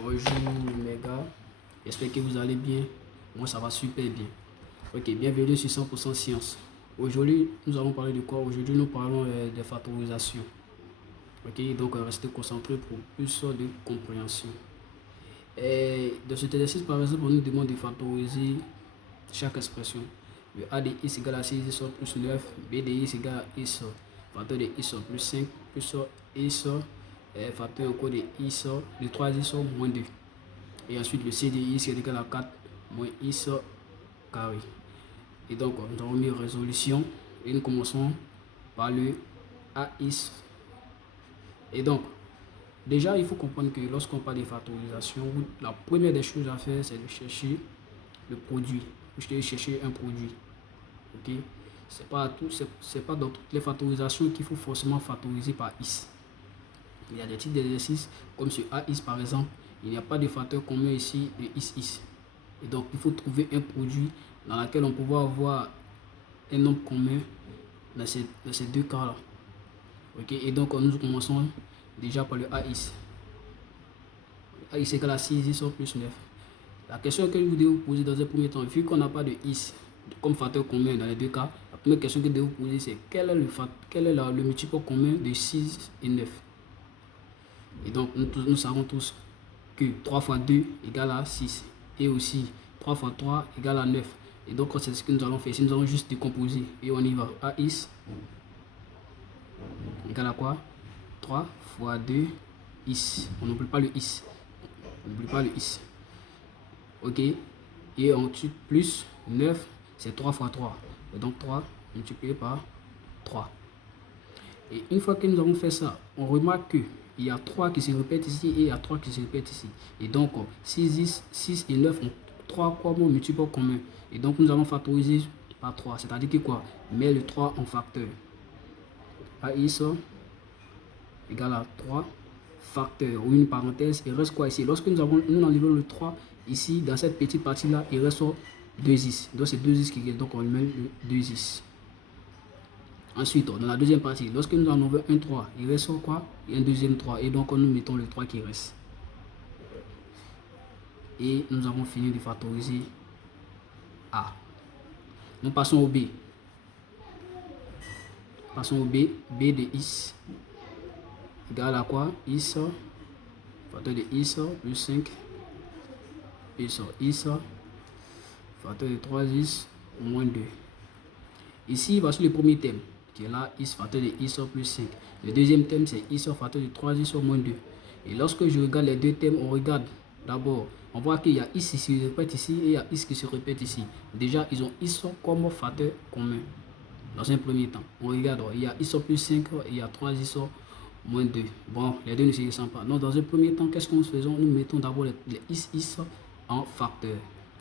Bonjour les gars, j'espère que vous allez bien. Moi ça va super bien. Ok, bienvenue sur 100% Science. Aujourd'hui, nous allons parler de quoi? Aujourd'hui, nous parlons de factorisation. Ok, donc restez concentrés pour plus de compréhension. Et dans cet exercice, par exemple, on nous demande de factoriser chaque expression. Le a de x égale à 6x plus 9, b de x égale à x, facteur de x plus 5 plus x, facteur encore de x, de 3x moins 2. Et ensuite le c de x est égal à 4 moins x carré. Et donc nous avons mis résolution et nous commençons par le AX. Et donc déjà il faut comprendre que lorsqu'on parle de factorisation, la première des choses à faire c'est de chercher le produit. Je vais chercher un produit. Ok, c'est pas dans toutes les factorisations qu'il faut forcément factoriser par x. Il y a des types d'exercices comme ce AX par exemple. Il n'y a pas de facteur commun ici de x. Et donc il faut trouver un produit dans lequel on peut avoir un nombre commun dans ces deux cas là. Ok, et donc nous commençons déjà par le AX. AX égale à 6x plus 9. La question que je voudrais vous poser dans un premier temps, vu qu'on n'a pas de x comme facteur commun dans les deux cas, la première question que je vais vous poser c'est quel est le multiple commun de 6 et 9. Et donc nous savons tous que 3 fois 2 égale à 6. Et aussi 3 fois 3 égale à 9. Et donc c'est ce que nous allons faire. Si nous allons juste décomposer. Et on y va. AX égale à quoi? 3 fois 2 x. On n'oublie pas le x. On n'oublie pas le x. Ok. Et ensuite plus 9, c'est 3 fois 3. Et donc 3 multiplié par 3. Et une fois que nous avons fait ça, on remarque que il y a 3 qui se répètent ici et il y a 3 qui se répètent ici. Et donc 6 et 9 ont 3 comme multiples communs. Et donc nous allons factoriser par 3. C'est-à-dire que quoi? Met le 3 en facteur. AX égale à 3 facteur ou une parenthèse. Il reste quoi ici? Lorsque nous enlevons le 3 ici, dans cette petite partie-là, il reste 2x. Donc c'est 2x qui est. Donc on met le 2x. Ensuite, dans la deuxième partie, lorsque nous enlevons un 3, il reste quoi? Il y a un deuxième 3. Et donc nous mettons le 3 qui reste. Et nous avons fini de factoriser A. Nous passons au B. Passons au B. B de x égale à quoi? X, facteur de x plus 5. X, facteur de 3x moins 2. Ici, voici le premier thème, qui est là, x facteur de x plus 5. Le deuxième thème, c'est x facteur de 3x moins 2. Et lorsque je regarde les deux thèmes, on regarde d'abord, on voit qu'il y a x qui se répète ici et il y a x qui se répète ici. Déjà, ils ont x comme facteur commun. Dans un premier temps, on regarde, il y a x plus 5 et il y a 3x moins 2. Bon, les deux ne se ressemblent pas. Donc, dans un premier temps, qu'est-ce que nous faisons? Nous mettons d'abord les x en facteur.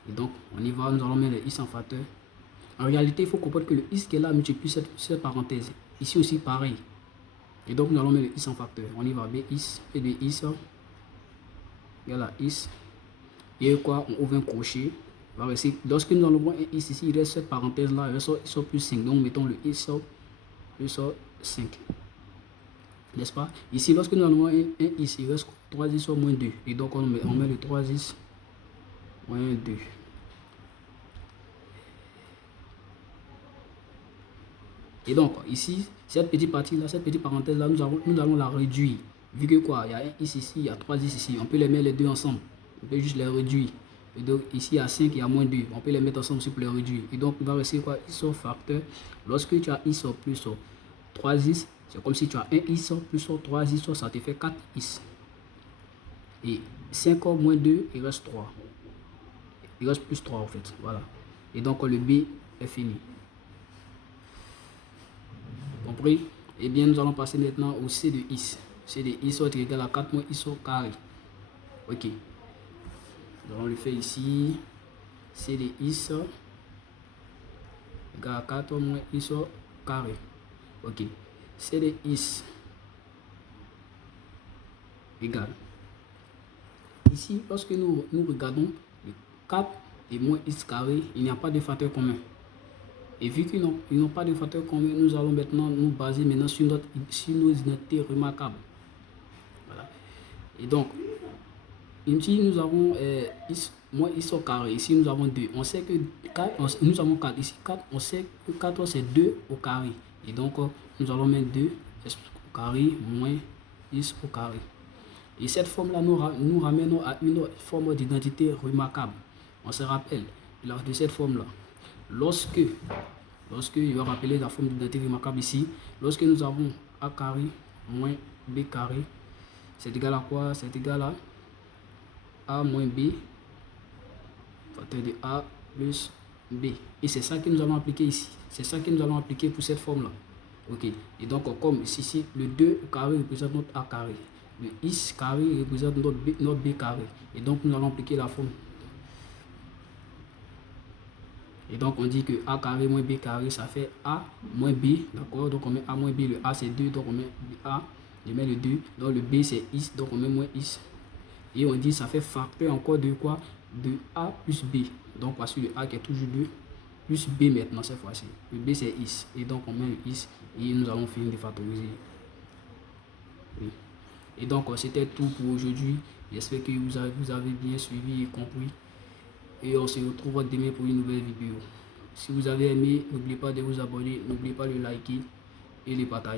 Et donc, on y va, nous allons mettre les x en facteur. En réalité, il faut comprendre que le x qui est là multiplie cette parenthèse. Ici aussi, pareil. Et donc, nous allons mettre le x en facteur. On y va, bx et de x égale à x. Et quoi? On ouvre un crochet. Lorsque nous enlevons un x ici, il reste cette parenthèse-là, il reste x plus 5. Donc, mettons le x plus 5. N'est-ce pas? Ici, lorsque nous enlevons un x, il reste 3x moins 2. Et donc, on met le 3x moins 2. Et donc, ici, cette petite partie-là, cette petite parenthèse-là, nous allons la réduire. Vu que quoi, il y a un x ici, il y a 3x ici. On peut les mettre les deux ensemble. On peut juste les réduire. Et donc, ici, il y a 5, il y a moins 2. On peut les mettre ensemble aussi pour les réduire. Et donc, il va rester quoi? X facteur. Lorsque tu as x plus 3x, c'est comme si tu as un x plus 3x, ça te fait 4x. Et 5 moins 2, il reste 3. Il reste plus 3 en fait. Voilà. Et donc, le B est fini. Compris? Et bien, nous allons passer maintenant au C de x. C de x est égal à 4 moins x au carré. Ok. Nous allons le faire ici. C de x égal à 4 moins x au carré. Ok. C de x égale. Ici, lorsque nous regardons le 4 et moins x carré, il n'y a pas de facteur commun. Et vu qu'ils n'ont pas de facteur commun, nous allons maintenant nous baser maintenant sur nos unités remarquables. Voilà. Et donc, ici nous avons x moins x au carré. Ici nous avons 2. On sait que 4, nous avons 4. Ici 4, on sait que 4 c'est 2 au carré. Et donc nous allons mettre 2 s au carré moins x au carré. Et cette forme-là nous ramène à une forme d'identité remarquable. On se rappelle de cette forme-là. Lorsque je vais rappeler la forme d'identité remarquable ici, lorsque nous avons a carré moins b carré, c'est égal à quoi? C'est égal à a moins b, facteur de a plus b. Et c'est ça que nous allons appliquer ici. C'est ça que nous allons appliquer pour cette forme-là. Ok. Et donc, comme ici, le 2 au carré représente notre a carré. Le x carré représente notre b carré. Et donc, nous allons appliquer la forme. Et donc, on dit que a carré moins b carré, ça fait a moins b. D'accord? Donc, on met a moins b. Le a, c'est 2. Donc, on met a. Je mets le 2. Donc, le b, c'est x. Donc, on met moins x. Et on dit ça fait facteur encore de quoi? De a plus b. Donc, voici le a qui est toujours 2. Plus b maintenant, cette fois-ci. Le b, c'est x. Et donc, on met le x. Et nous allons finir de factoriser. Oui. Et donc, c'était tout pour aujourd'hui. J'espère que vous avez bien suivi et compris. Et on se retrouve demain pour une nouvelle vidéo. Si vous avez aimé, n'oubliez pas de vous abonner, n'oubliez pas de liker et de partager.